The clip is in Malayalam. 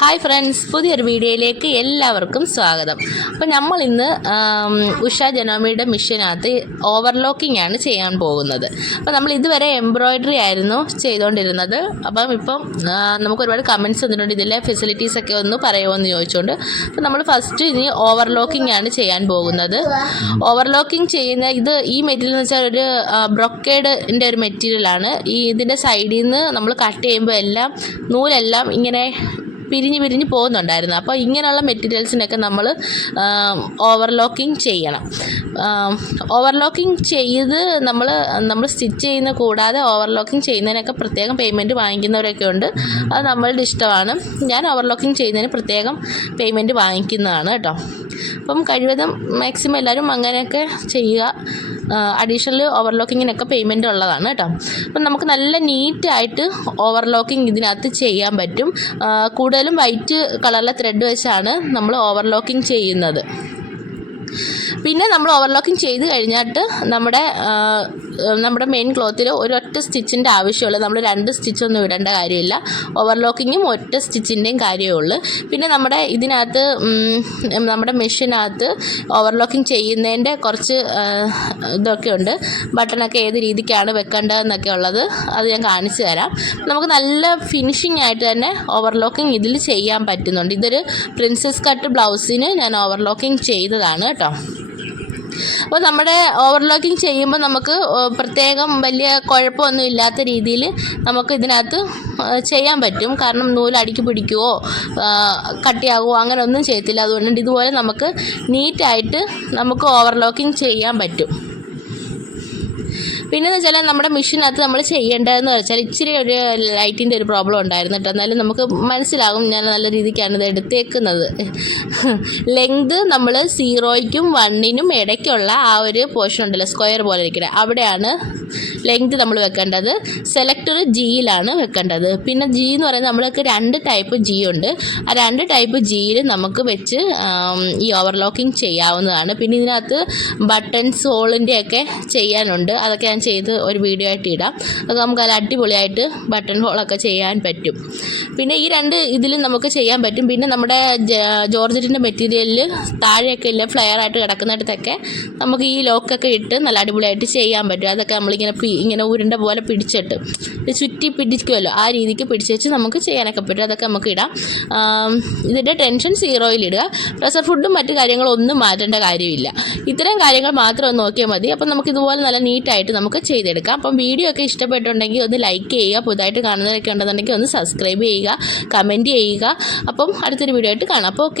ഹായ് ഫ്രണ്ട്സ്, പുതിയൊരു വീഡിയോയിലേക്ക് എല്ലാവർക്കും സ്വാഗതം. അപ്പോൾ നമ്മൾ ഇന്ന് ഉഷ ജനോമിയുടെ മിഷനകത്ത് ഓവർലോക്കിംഗ് ആണ് ചെയ്യാൻ പോകുന്നത്. അപ്പോൾ നമ്മൾ ഇതുവരെ എംബ്രോയ്ഡറി ആയിരുന്നു ചെയ്തുകൊണ്ടിരുന്നത്. അപ്പം നമുക്ക് ഒരുപാട് കമൻറ്റ്സ് വന്നിട്ടുണ്ട്, ഇതിലെ ഫെസിലിറ്റീസൊക്കെ ഒന്ന് പറയുമോ എന്ന് ചോദിച്ചുകൊണ്ട്. അപ്പോൾ നമ്മൾ ഫസ്റ്റ് ഇനി ഓവർലോക്കിംഗ് ആണ് ചെയ്യാൻ പോകുന്നത്. ഓവർലോക്കിംഗ് ചെയ്യുന്ന ഈ മെറ്റീരിയൽ എന്ന് വെച്ചാൽ ഒരു ബ്രൊക്കേഡിൻ്റെ ഒരു മെറ്റീരിയലാണ്. ഇതിൻ്റെ സൈഡിൽ നിന്ന് നമ്മൾ കട്ട് ചെയ്യുമ്പോൾ നൂലെല്ലാം ഇങ്ങനെ പിരിഞ്ഞ് പോകുന്നുണ്ടായിരുന്നു. അപ്പോൾ ഇങ്ങനെയുള്ള മെറ്റീരിയൽസിനൊക്കെ നമ്മൾ ഓവർലോക്കിംഗ് ചെയ്യണം. ഓവർലോക്കിംഗ് ചെയ്ത് നമ്മൾ സ്റ്റിച്ച് ചെയ്യുന്ന കൂടാതെ ഓവർലോക്കിംഗ് ചെയ്യുന്നതിനൊക്കെ പ്രത്യേകം പേയ്മെൻറ്റ് വാങ്ങിക്കുന്നവരൊക്കെ ഉണ്ട്. അത് നമ്മളുടെ ഇഷ്ടമാണ്. ഞാൻ ഓവർലോക്കിംഗ് ചെയ്യുന്നതിന് പ്രത്യേകം പേയ്മെൻറ്റ് വാങ്ങിക്കുന്നതാണ് കേട്ടോ. അപ്പം കഴിവതും മാക്സിമം എല്ലാവരും അങ്ങനെയൊക്കെ ചെയ്യുക. അഡീഷണൽ ഓവർലോക്കിങ്ങിനൊക്കെ പേയ്മെൻറ്റ് ഉള്ളതാണ് കേട്ടോ. അപ്പം നമുക്ക് നല്ല നീറ്റായിട്ട് ഓവർലോക്കിംഗ് ഇതിനകത്ത് ചെയ്യാൻ പറ്റും. കൂടുതലും വൈറ്റ് കളറിലെ ത്രെഡ് വെച്ചാണ് നമ്മൾ ഓവർലോക്കിംഗ് ചെയ്യുന്നത്. പിന്നെ നമ്മൾ ഓവർലോക്കിംഗ് ചെയ്ത് കഴിഞ്ഞിട്ട് നമ്മുടെ മെയിൻ ക്ലോത്തിൽ ഒരൊറ്റ സ്റ്റിച്ചിൻ്റെ ആവശ്യമുള്ളൂ. നമ്മൾ 2 സ്റ്റിച്ചൊന്നും ഇടേണ്ട കാര്യമില്ല. ഓവർലോക്കിങ്ങും ഒറ്റ സ്റ്റിച്ചിൻ്റെയും കാര്യമേ ഉള്ളൂ. പിന്നെ നമ്മുടെ മെഷീനകത്ത് ഓവർലോക്കിംഗ് ചെയ്യുന്നതിൻ്റെ കുറച്ച് ഇതൊക്കെ ഉണ്ട്. ബട്ടണൊക്കെ ഏത് രീതിക്കാണ് വെക്കേണ്ടതെന്നൊക്കെ ഉള്ളത് അത് ഞാൻ കാണിച്ചു തരാം. നമുക്ക് നല്ല ഫിനിഷിംഗ് ആയിട്ട് തന്നെ ഓവർലോക്കിംഗ് ഇതിൽ ചെയ്യാൻ പറ്റുന്നുണ്ട്. ഇതൊരു പ്രിൻസസ് കട്ട് ബ്ലൗസിന് ഞാൻ ഓവർലോക്കിംഗ് ചെയ്തതാണ് കേട്ടോ. അപ്പോൾ നമ്മുടെ ഓവർലോക്കിംഗ് ചെയ്യുമ്പോൾ നമുക്ക് പ്രത്യേകം വലിയ കുഴപ്പമൊന്നും ഇല്ലാത്ത രീതിയിൽ നമുക്ക് ഇതിനകത്ത് ചെയ്യാൻ പറ്റും. കാരണം നൂല് അടിക്ക് പിടിക്കുവോ കട്ടിയാകുമോ അങ്ങനെ ഒന്നും ചെയ്യത്തില്ല. അതുകൊണ്ട് ഇതുപോലെ നമുക്ക് നീറ്റായിട്ട് നമുക്ക് ഓവർലോക്കിംഗ് ചെയ്യാൻ പറ്റും. പിന്നെയെന്ന് വെച്ചാൽ നമ്മുടെ മെഷീനകത്ത് നമ്മൾ ചെയ്യേണ്ടതെന്ന് വെച്ചാൽ ഇച്ചിരി ഒരു ലൈറ്റിൻ്റെ ഒരു പ്രോബ്ലം ഉണ്ടായിരുന്നു കേട്ടോ. എന്നാലും നമുക്ക് മനസ്സിലാകും ഞാൻ നല്ല രീതിക്കാണ് ഇത് എടുത്തേക്കുന്നത്. ലെങ്ത് നമ്മൾ 0നും 1നും ഇടയ്ക്കുള്ള ആ ഒരു പോർഷൻ ഉണ്ടല്ലോ, സ്ക്വയർ പോലെ ഇരിക്കുന്നത്, അവിടെയാണ് ലെങ്ത് നമ്മൾ വെക്കേണ്ടത്. സെലക്ടർ ജിയിലാണ് വെക്കേണ്ടത്. പിന്നെ ജി എന്ന് പറയുന്നത് നമ്മൾക്ക് 2 ടൈപ്പ് ജി ഉണ്ട്. ആ 2 ടൈപ്പ് ജിയിൽ നമുക്ക് വെച്ച് ഈ ഓവർലോക്കിംഗ് ചെയ്യാവുന്നതാണ്. പിന്നെ ഇതിനകത്ത് ബട്ടൺസ് ഹോളിൻ്റെയൊക്കെ ചെയ്യാനുണ്ട്. അതൊക്കെ ഞാൻ ചെയ്ത് ഒരു വീഡിയോ ആയിട്ട് ഇടാം. അത് നമുക്ക് അത് അടിപൊളിയായിട്ട് ബട്ടൺ ഹോളൊക്കെ ചെയ്യാൻ പറ്റും. പിന്നെ ഈ 2 ഇതിലും നമുക്ക് ചെയ്യാൻ പറ്റും. പിന്നെ നമ്മുടെ ജോർജറ്റിൻ്റെ മെറ്റീരിയലിൽ താഴെയൊക്കെ ഇല്ല ഫ്ലെയർ ആയിട്ട് കിടക്കുന്നിടത്തൊക്കെ നമുക്ക് ഈ ലോക്കൊക്കെ ഇട്ട് നല്ല അടിപൊളിയായിട്ട് ചെയ്യാൻ പറ്റും. അതൊക്കെ നമ്മളിങ്ങനെ ഉരുണ്ട പോലെ പിടിച്ചിട്ട് ചുറ്റി പിടിക്കുമല്ലോ, ആ രീതിക്ക് പിടിച്ച് വെച്ച് നമുക്ക് ചെയ്യാനൊക്കെ പറ്റും. അതൊക്കെ നമുക്ക് ഇടാം. ഇതിൻ്റെ ടെൻഷൻ 0യിൽ ഇടുക. പ്രഷർ ഫുഡും മറ്റു കാര്യങ്ങളൊന്നും മാറ്റേണ്ട കാര്യമില്ല. ഇത്തരം കാര്യങ്ങൾ മാത്രം ഒന്ന് നോക്കിയാൽ മതി. അപ്പം നമുക്കിതുപോലെ നല്ല നീറ്റായിട്ട് നമുക്ക് ചെയ്തെടുക്കാം. അപ്പം വീഡിയോ ഒക്കെ ഇഷ്ടപ്പെട്ടുണ്ടെങ്കിൽ ഒന്ന് ലൈക്ക് ചെയ്യുക. പുതുതായിട്ട് കാണുന്നവരൊക്കെ ഉണ്ടെന്നുണ്ടെങ്കിൽ ഒന്ന് സബ്സ്ക്രൈബ് ചെയ്യുക, കമൻറ്റ് ചെയ്യുക. അപ്പം അടുത്തൊരു വീഡിയോ ആയിട്ട് കാണാം. അപ്പോൾ ഓക്കെ.